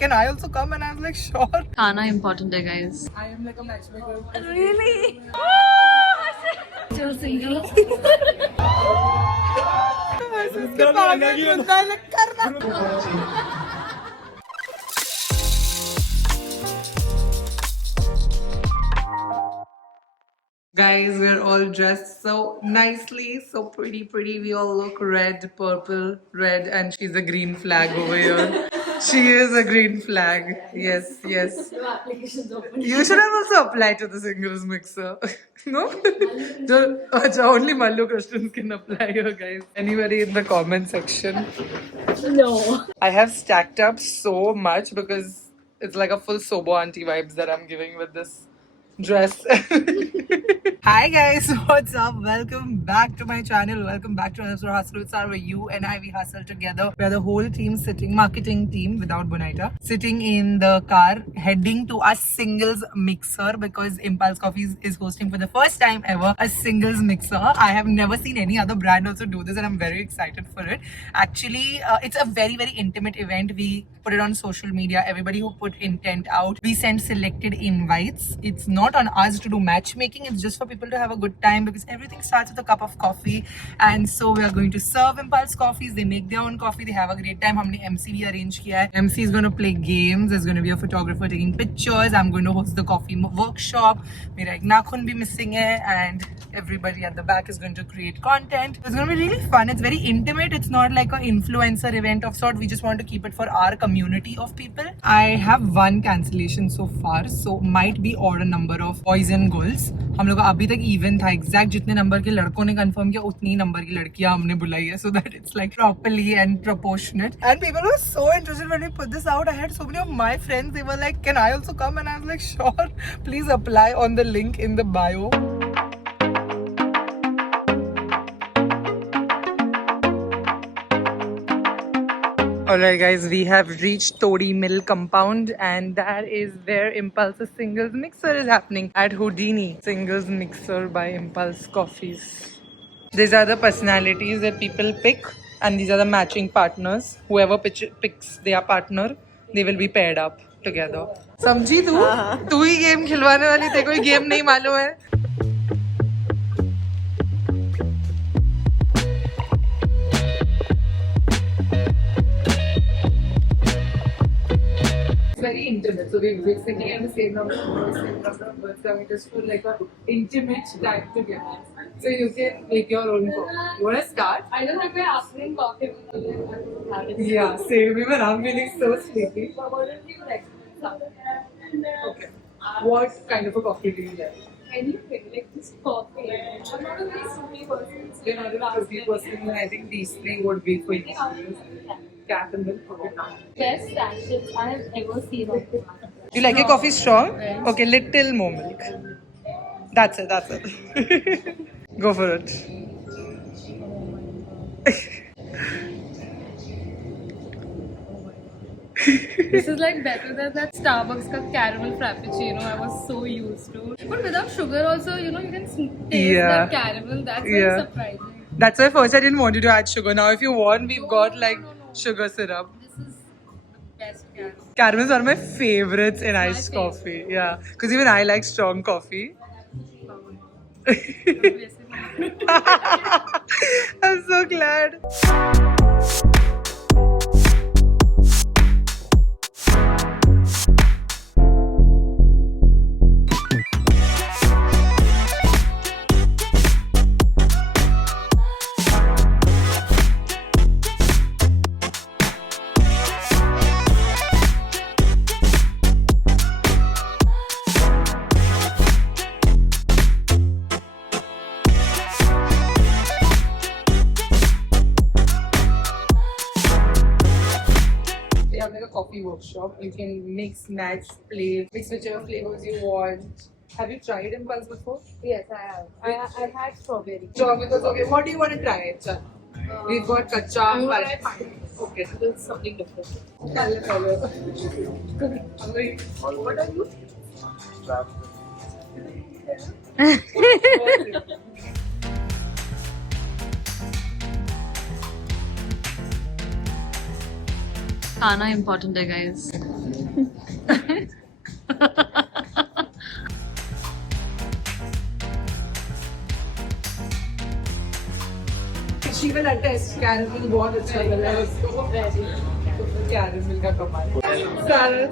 can I also come? And I was like, sure. खाना important है guys. I am like a matchmaker. Really? Still single. Guys, we're all dressed so nicely, so pretty. We all look red, purple, red, and she's a green flag over here. She is a green flag. Yes. You should have also applied to the singles mixer. No? Only Mallu Christians can apply here, guys. Anybody in the comment section? No. I have stacked up so much because it's like a full Sobo auntie vibes that I'm giving with this dress. Hi guys, what's up? Welcome back to my channel. Welcome back to another Hustle with Sar, where you and I, we hustle together. We are the whole team sitting, marketing team without Bonaita, sitting in the car, heading to a singles mixer because Impulse Coffees is hosting for the first time ever a singles mixer. I have never seen any other brand also do this and I'm very excited for it. Actually, it's a very intimate event. We put it on social media. Everybody who put intent out, we send selected invites. It's not on us to do matchmaking. It's just for people to have a good time because everything starts with a cup of coffee. And so we are going to serve Impulse Coffees. They make their own coffee. They have a great time. हमने MC भी arrange किया है. MC is going to play games. There's going to be a photographer taking pictures. I'm going to host the coffee workshop. मेरा एक नाखून भी missing है. And everybody at the back is going to create content. It's going to be really fun. It's very intimate. It's not like an influencer event of sort. We just want to keep it for our community of people. I have one cancellation so far. So might be odd number of boys and girls. हम लोग अभी तक even था. Exact जितने number के लड़कों ने confirm किया उतनी नंबर की लड़कियां हमने बुलाई है. So that it's like properly and proportionate. And people were so interested when we put this out. I had so many of my friends. They were like, "Can I also come?" And I was like, "Sure. Please apply on the link in the bio." Alright guys, we have reached Todi Mill compound and that is where Impulse's singles mixer is happening at Houdini. Singles mixer by Impulse Coffees. These are the personalities that people pick and these are the matching partners. Whoever picks their partner, they will be paired up together. समझी तू? तू ही game खिलवाने वाली, तेरे को game नहीं मालूम है? Very intimate, so we're sitting in the same number of birds, coming just for like a intimate time together. So you can make your own coffee. You wanna start? I don't have my afternoon coffee. Yeah, same. Even I'm feeling so sleepy. What do you like? Okay. What kind of a coffee do you like? Anything, like this coffee. I'm not a very sweet person. You're not a coffee person, and I think these three would be for you. Cat and milk. Best sachets I have ever seen. You like your coffee strong? Okay, little more milk. That's it. Go for it. This is like better than that Starbucks ka caramel frappuccino I was so used to. But without sugar also, you know, you can taste that caramel. That's very surprising. That's why first I didn't want you to add sugar. Now if you want, we've got like sugar syrup. This is the best caramel. Caramels are my favorites in iced coffee. Yeah, because even I like strong coffee. I'm so glad. Coffee workshop. You can mix, match, play, mix whichever flavors you want. Have you tried Impulse before? Yes, I have. I had strawberry. Okay, what do you want to try? We've got kacha. Okay, so it's something different. Color. What are you? खाना important है guys. She will attest caramel बहुत अच्छा लग रहा है उसको. Caramel का कमाल. Sarah,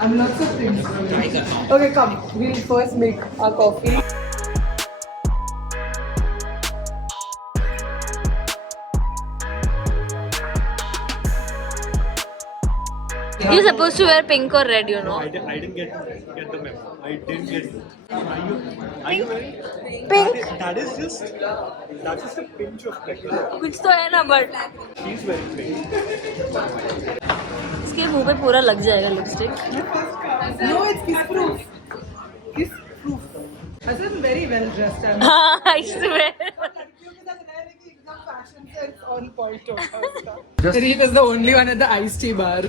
I'm lots of things. Okay, come. We'll first make our coffee. You're supposed to wear pink or red, you know. I didn't get the memo. I didn't get it. Are you wearing? Pink. That's just a pinch of black. कुछ तो है ना but She's wearing pink. इसके मुंह पे पूरा लग जाएगा lipstick. No, it's kiss proof. Kiss proof. I'm very well dressed. I'm हाँ, I swear. Reed is the only one at the iced tea bar.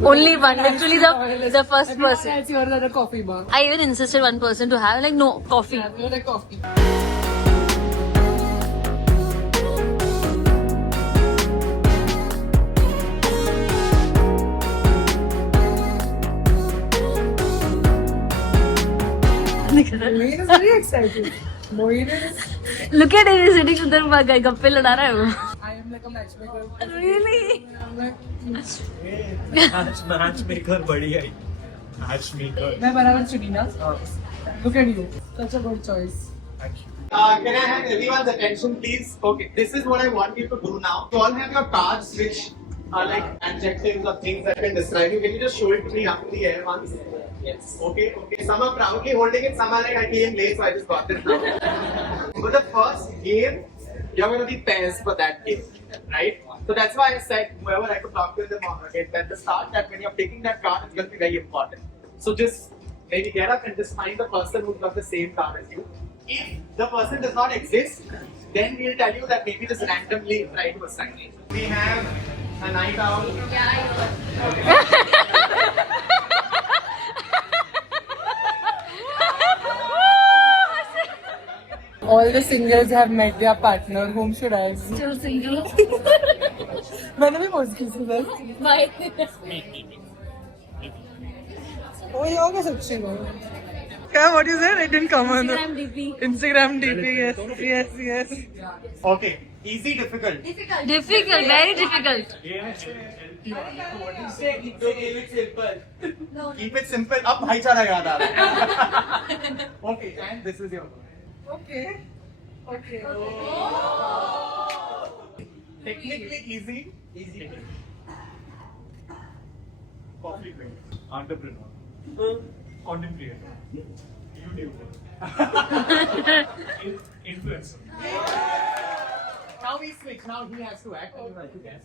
Only one, literally the first person. It's yours at a coffee bar. I even insisted one person to have like no coffee. Have you like coffee? Moeen is very excited. Moeen is. Look at him, he's sitting उधर गप्पे लड़ा रहा है वो. I am like a matchmaker. Really? I'm like, Matchmaker बढ़िया ही. Matchmaker. मैं बराबर चुनी ना. Look at you. Such a good choice. Thank you. Can I have everyone's attention, please? Okay, this is what I want you to do now. You all have your cards, which are like adjectives or things that can describe you. Can you just show it to me up in the air once? Yes. Okay. Some are proudly holding it, some are like, I came late, so I just got this now. For the first game, you're going to be pairs for that game, right? So that's why I said, whoever I could talk to in the morning at the start, that when you're taking that card, it's going to be very important. So just maybe get up and just find the person who's got the same card as you. If the person does not exist, then we'll tell you that maybe just randomly try to assign it. We have a night owl. All the singles have met their partner. Whom should I? Still single. मैंने भी post की थी Bye. Oh, ये होगा सच्ची में. क्या? What you said? I didn't come on. Instagram DP. Instagram DP. Yes. Okay, easy, difficult. Difficult, very difficult. Keep it simple. अब भाईचारा याद आ रहा है. Okay, and this is your one. Okay. Technically easy. Coffee drinker. Entrepreneur. Content creator. YouTuber. Influencer. Now we switch. Now he has to act and you have to guess.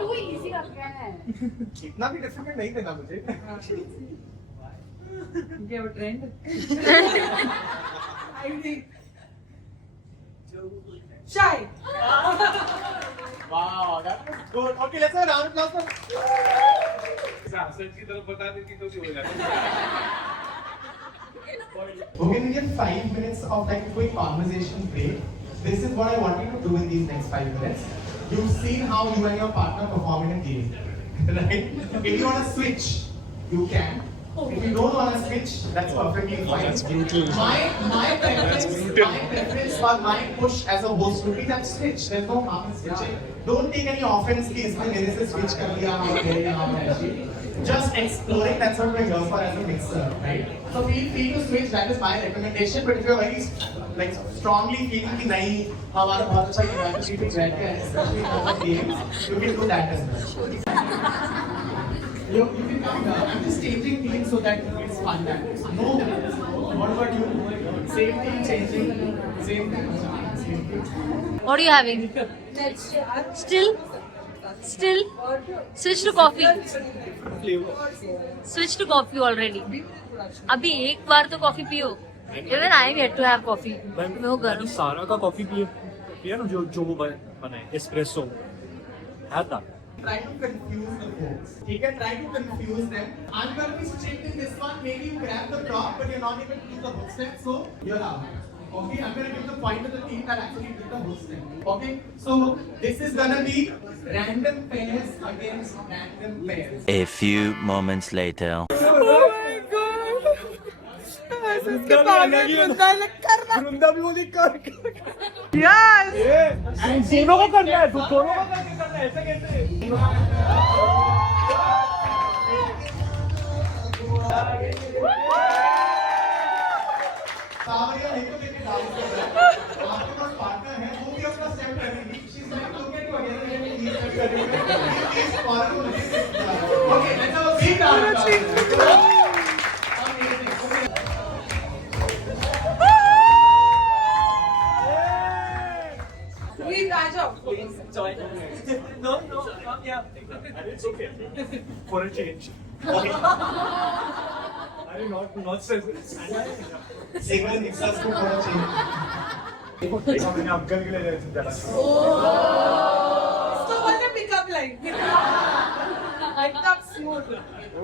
too easy लग रहा है. इतना भी difficult नहीं देना मुझे. You have a trend? I think. Shy. Wow, that was good. Okay, let's have a round of applause. की तरफ बता देती तो भी हो जाता. We're going to give 5 minutes of like a quick conversation break. This is what I want you to do in these next 5 minutes. You've seen how you and your partner perform in a game, right? If you want to switch, you can. If you don't want to switch, that's perfectly fine. That's brutal. My preference or my push as a host would be that switch. There's no harm in switching. Don't take any offense कि इसमें मेरे से switch कर दिया आपने. Just exploring, that's what we're here for as a mixer, right? So feel free to switch, that is my recommendation. But if you're very like strongly feeling कि नहीं हमारा बहुत अच्छा capacity to बैठ के especially in other games, you can do that as well. You can come down. I'm just changing teams so that it's fun. No, what about you? Same thing, changing. Same thing. What are you having? Still? Switch to coffee. Switch to coffee already. अभी एक बार तो coffee पियो. Even I am yet to have coffee. वो गरम. सारा का coffee पिया ना जो वो बनाए espresso. Had that. Try to confuse the folks. You can try to confuse them. I'm gonna be strict in this one. Maybe you grab the prop, but you're not able to do the hook step, so you're out. Okay, I'm gonna give the point to the team that actually did the hook step. Okay, so this is gonna be random pairs against random pairs. A few moments later. Oh my god! ऐसे इसके पागल वृंदा लग करना। वृंदा भी बोली कर Yes! दोनों को करना है, दोनों को करके करना है, ऐसे कैसे? सावरिया नहीं तो लेके डांस कर रहा है। आपके पास पार्टनर है, वो भी अपना स्टेप करेगी। She's like, look at you again, again, ये स्टेप करेगी। Please follow me. Okay, let's have a big dance. Amazing. Okay. Please आ जाओ। No, yeah. It's okay. For a change. Okay. not stressed. Single mixers को थोड़ा चाहिए। मैंने अफगान के लिए जाए थे। इसको बोलते पिकअप लाइन। एकदम smooth.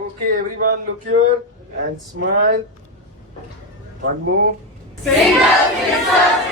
Okay, everyone, look here and smile. One more. Single mixers